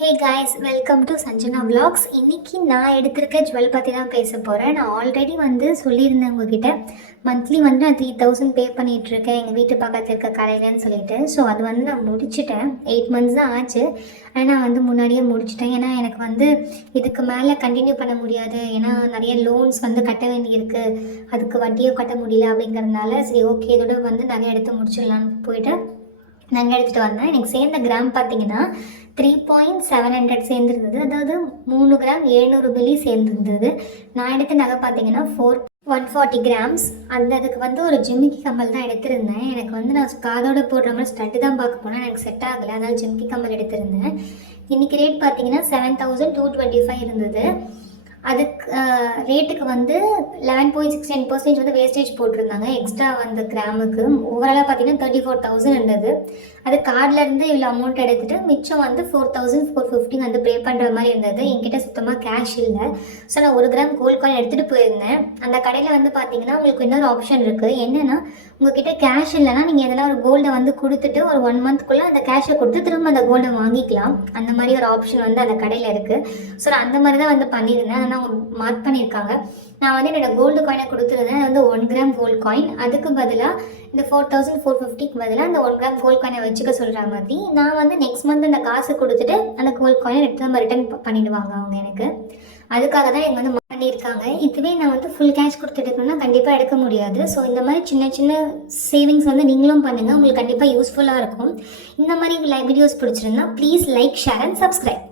Hey guys, welcome to Sanjana vlogs. இன்றைக்கி நான் எடுத்திருக்க ஜுவல் பற்றி தான் பேச போகிறேன். நான் ஆல்ரெடி சொல்லியிருந்தேன் உங்ககிட்ட மந்த்லி நான் 3000 பே பண்ணிகிட்ருக்கேன் எங்கள் வீட்டு பக்கத்தில் இருக்க கடையிலன்னு சொல்லிட்டு. ஸோ அது நான் முடிச்சிட்டேன். 8 மந்த்ஸ் தான் ஆச்சு. ஆனால் முன்னாடியே முடிச்சிட்டேன். ஏன்னா எனக்கு இதுக்கு மேலே கண்டினியூ பண்ண முடியாது. ஏன்னா நிறைய லோன்ஸ் கட்ட வேண்டியிருக்கு, அதுக்கு வட்டியோ கட்ட முடியல அப்படிங்கிறதுனால சரி ஓகே இதோட நிறைய எடுத்து முடிச்சிடலான்னு போயிட்டு நாங்கள் எடுத்துகிட்டு வந்தேன். எனக்கு சேர்ந்த கிராம் பார்த்தீங்கன்னா 3.700 சேர்ந்துருந்தது. அதாவது 3 கிராம் 700 மில்லி சேர்ந்துருந்தது. நான் எடுத்த நகை பார்த்தீங்கன்னா 140 கிராம்ஸ். அதுக்கு ஒரு ஜிமிக்கி கம்மல் தான் எடுத்திருந்தேன். எனக்கு நான் காதோட போடுற மாதிரி ஸ்டட்டு தான் பார்க்க போனேன். எனக்கு செட் ஆகலை, அதனால் ஜிமிக்கி கம்மல் எடுத்திருந்தேன். இன்றைக்கி ரேட் பார்த்தீங்கன்னா 7225 இருந்தது. அதுக்கு ரேட்டுக்கு 11.69% வேஸ்டேஜ் போட்டிருந்தாங்க எக்ஸ்ட்ரா கிராமுக்கு. ஓவராலாக பார்த்தீங்கன்னா 34,000 இருந்தது. அது கார்டிலேருந்து இவ்வளோ அமௌண்ட் எடுத்துகிட்டு மிச்சம் 4,450 பே பண்ணுற மாதிரி இருந்தது. என்கிட்ட சுத்தமாக கேஷ் இல்லை. ஸோ நான் 1 கிராம் கோல்ட் காயின் எடுத்துகிட்டு போயிருந்தேன். அந்த கடையில் பார்த்தீங்கன்னா உங்களுக்கு இன்னொரு ஆப்ஷன் இருக்குது. என்னென்னா உங்கள்கிட்ட கேஷ் இல்லைன்னா நீங்கள் எதனா ஒரு கோல்டை கொடுத்துட்டு ஒரு 1 மந்த்க்குள்ளே அந்த கேஷை கொடுத்து திரும்ப அந்த கோல்டை வாங்கிக்கலாம். அந்த மாதிரி ஒரு ஆப்ஷன் அந்த கடையில் இருக்குது. ஸோ நான் அந்த மாதிரி தான் பண்ணியிருந்தேன். ஆனால் அவங்க மார்க் பண்ணியிருக்காங்க. நான் என்னோடய கோல்டு காயினை கொடுத்துருந்தேன். அது 1 கிராம் கோல்டு காயின். அதுக்கு பதிலாக இந்த 4,450க்கு பதிலாக அந்த 1 கிராம் கோல்டு காயினை வச்சுக்க சொல்கிற மாதிரி நான் நெக்ஸ்ட் மந்த் அந்த காசு கொடுத்துட்டு அந்த கோல்டு காயினை எடுத்து ரிட்டர்ன் பண்ணிவிடுவாங்க அவங்க எனக்கு. அதுக்காக தான் எங்கள் பண்ணியிருக்காங்க. இதுவே நான் ஃபுல் கேஷ் கொடுத்துட்டுனா கண்டிப்பாக எடுக்க முடியாது. ஸோ இந்த மாதிரி சின்ன சின்ன சேவிங்ஸ் நீங்களும் பண்ணுங்கள். உங்களுக்கு கண்டிப்பாக யூஸ்ஃபுல்லாக இருக்கும். இந்த மாதிரி வீடியோஸ் பிடிச்சிருந்தா please like, share and subscribe.